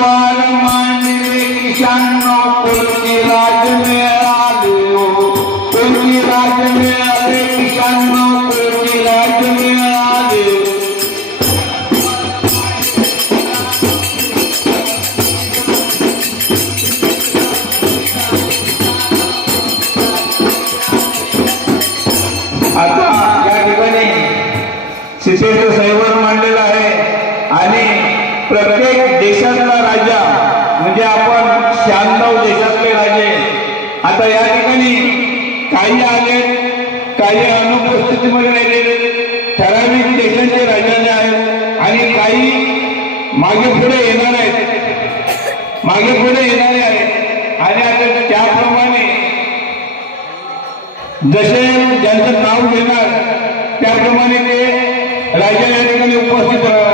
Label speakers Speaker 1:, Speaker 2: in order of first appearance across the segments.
Speaker 1: Swarman Vishanopur शहाण्णव देशातले राजे. आता या ठिकाणी काही आले काही अनुपस्थितीमध्ये राहिले. ठराविक देशांचे राजाने आहेत आणि काही मागे पुढे येणार आहेत. मागे पुढे येणारे आहेत. आणि आता त्याप्रमाणे जसे ज्यांचं नाव घेणार त्याप्रमाणे ते राजा या ठिकाणी उपस्थित राहणार.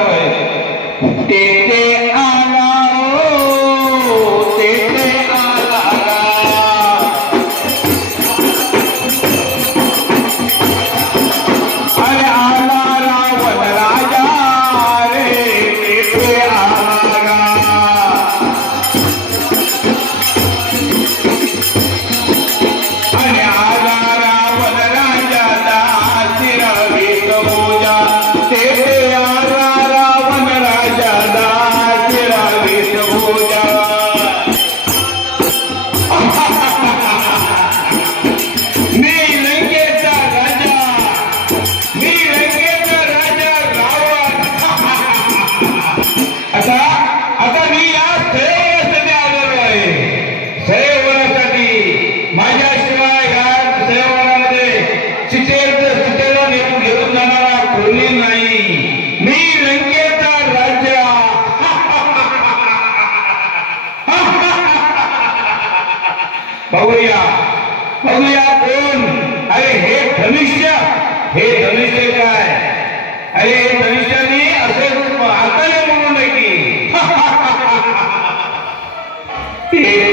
Speaker 1: हे धनुष्य काय? अरे हे धनुष्याने असे हाताने म्हणून नये की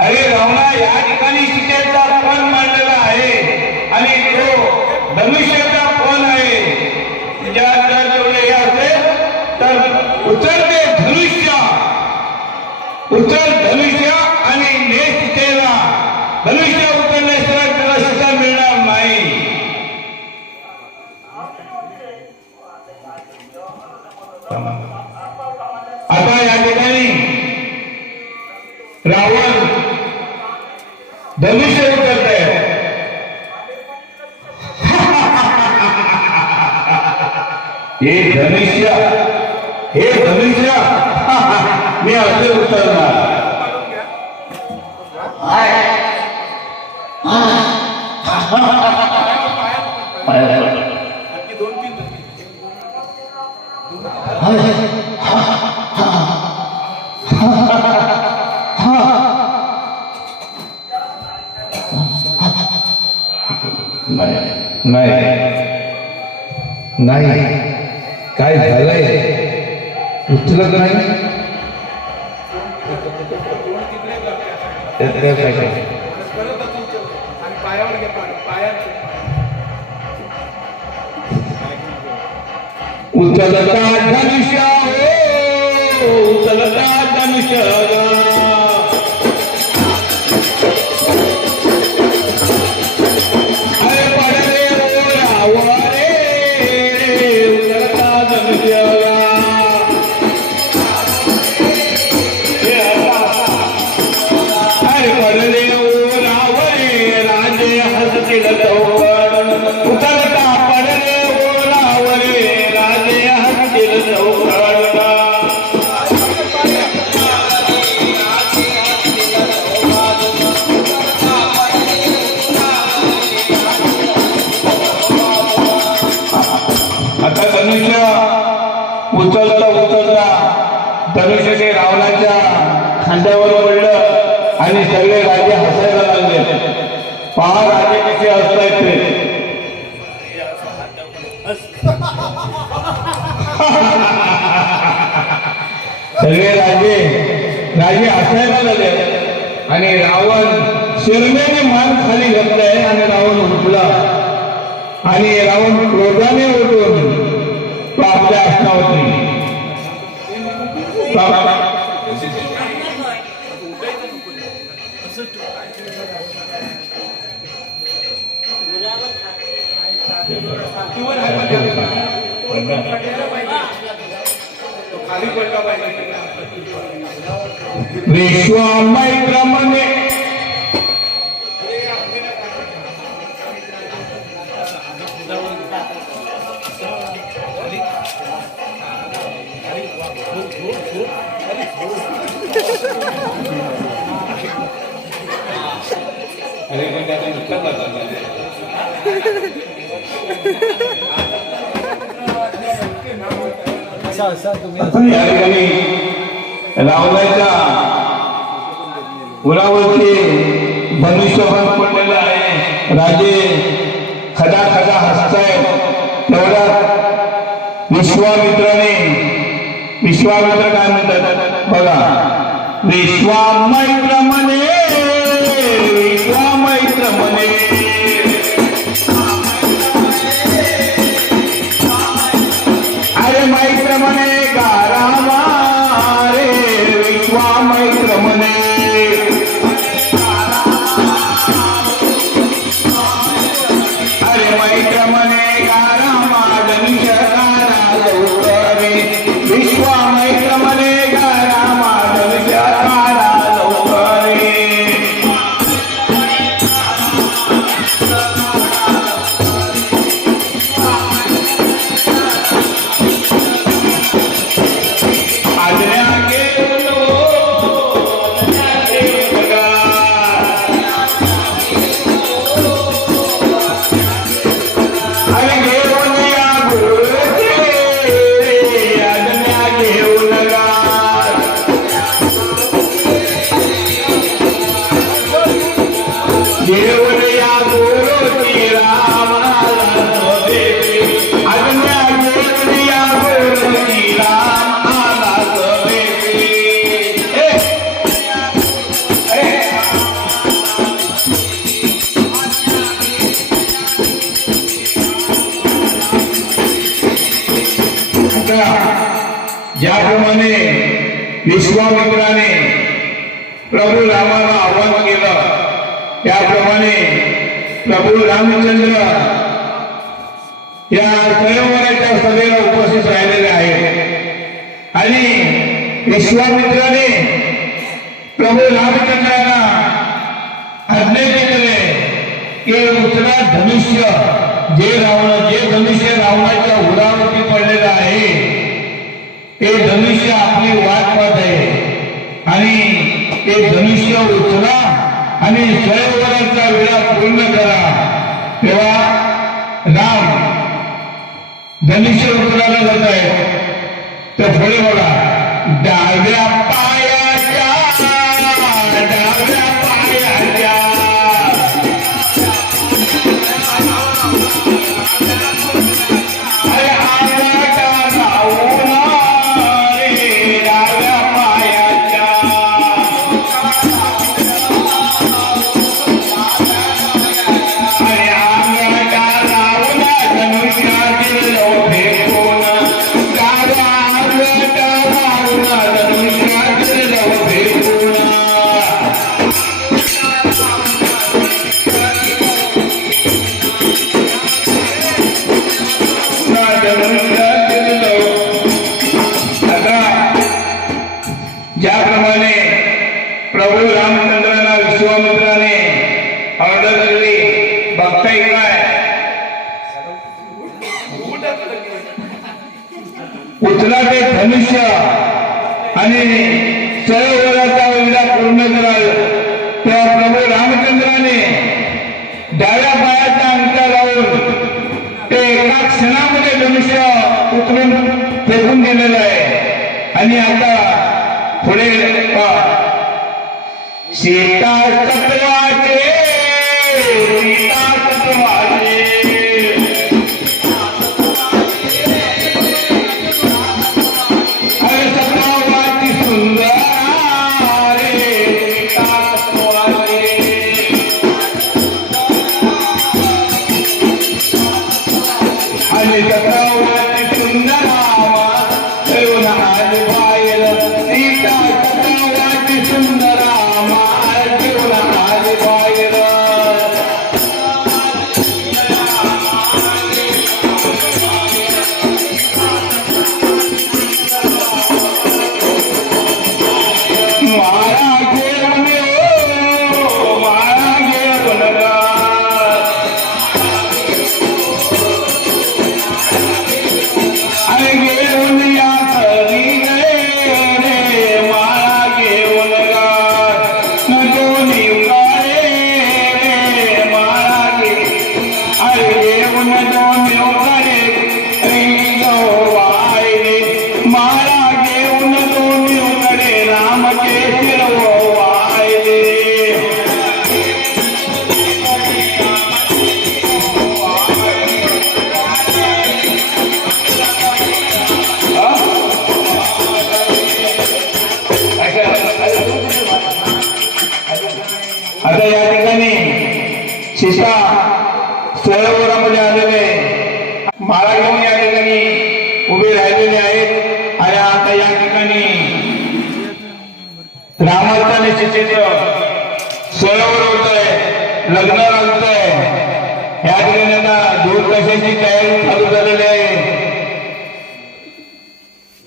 Speaker 1: अरे रावणा या ठिकाणी सीतेचा पण मांडलेला आहे. आणि तो धनुष्याचा पण आहे. ज्या जर तेवढे हे असेल तर उचलते धनुष्य उचल धनुष्य उतरत आहे हे धनुष्य हे धनुष्य मी असे उतरणार. नाही नाही। काय झालंय? उचलत नाही? त्याच्यासाठी
Speaker 2: आणि पायावर घे पाय पायावर घे.
Speaker 1: उचलता धनुष्य हो! उचलता धनुष्य धनुष्य उचलता उचलता धनुष्य रावणाच्या खांद्यावर पडलं आणि सगळे राजे हसायला लागले. पहा राजे कसे हसतायत ते? सगळे राजे राजे हसायला लागले. आणि रावण शिरमेने मान खाली घातलाय आणि रावण उठला. आणि रावण क्रोधाने उठून Bapak Saudri. Bapak झालं. या ठिकाणी रावणाच्या उरावरती धनुष्यबाण पडलेलं आहे. राजे खदा खदा हसताय तेवढ्यात विश्वामित्राने विश्वामित्र काय म्हणतात? बघा. विश्वामित्र Mama. रामचंद्र या स्वयंवराच्या सभेला उपस्थित राहिलेले आहेत. आणि विश्वामित्राने प्रभू रामचंद्राला आज्ञा केलेले की उतरा धनुष्य जे रावण जे धनुष्य रावणाच्या उरावरती पडलेलं आहे ते धनुष्य आपली वाट पाहत आहे. आणि ते धनुष्य उचला आणि स्वयंवराचा वेळा पूर्ण करा. तेव्हा राम धनुष्य उचलायला जात आहे तर पुढे बघा डाव्या पाय उचलून फेकून दिलेलं आहे. आणि आता पुढे सीता तत्वाचे सीता तत्वाचे Thank you.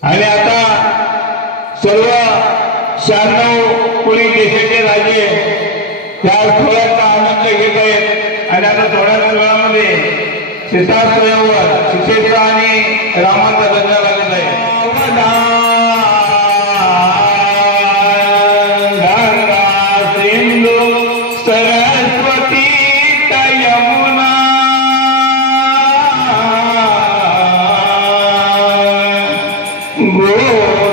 Speaker 1: आणि आता सर्व शहाण्णव कोणी देशाचे राजे त्या थोड्याचा आनंद घेत आहेत. आणि आता थोड्याच वेळामध्ये सीता स्वयंवर सीतेचा आणि रामाचा Гуру!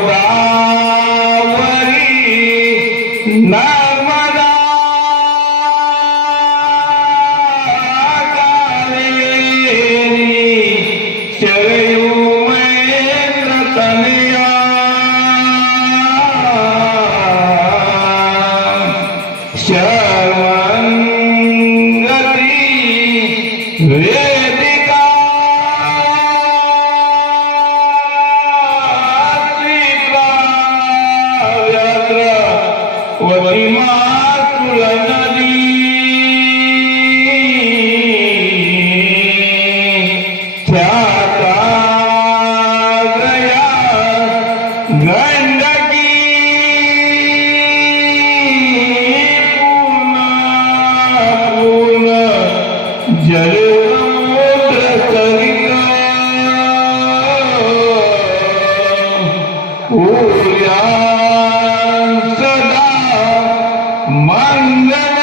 Speaker 1: Mandela,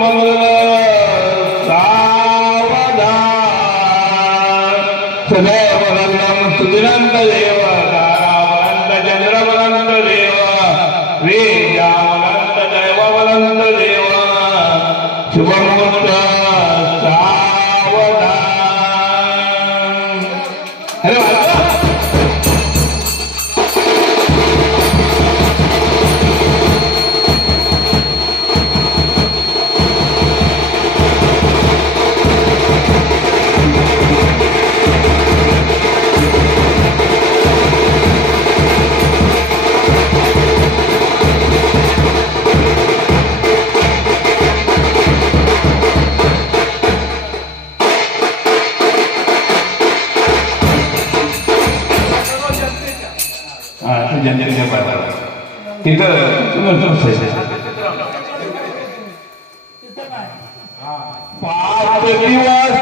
Speaker 1: Mandela. पाच दिवस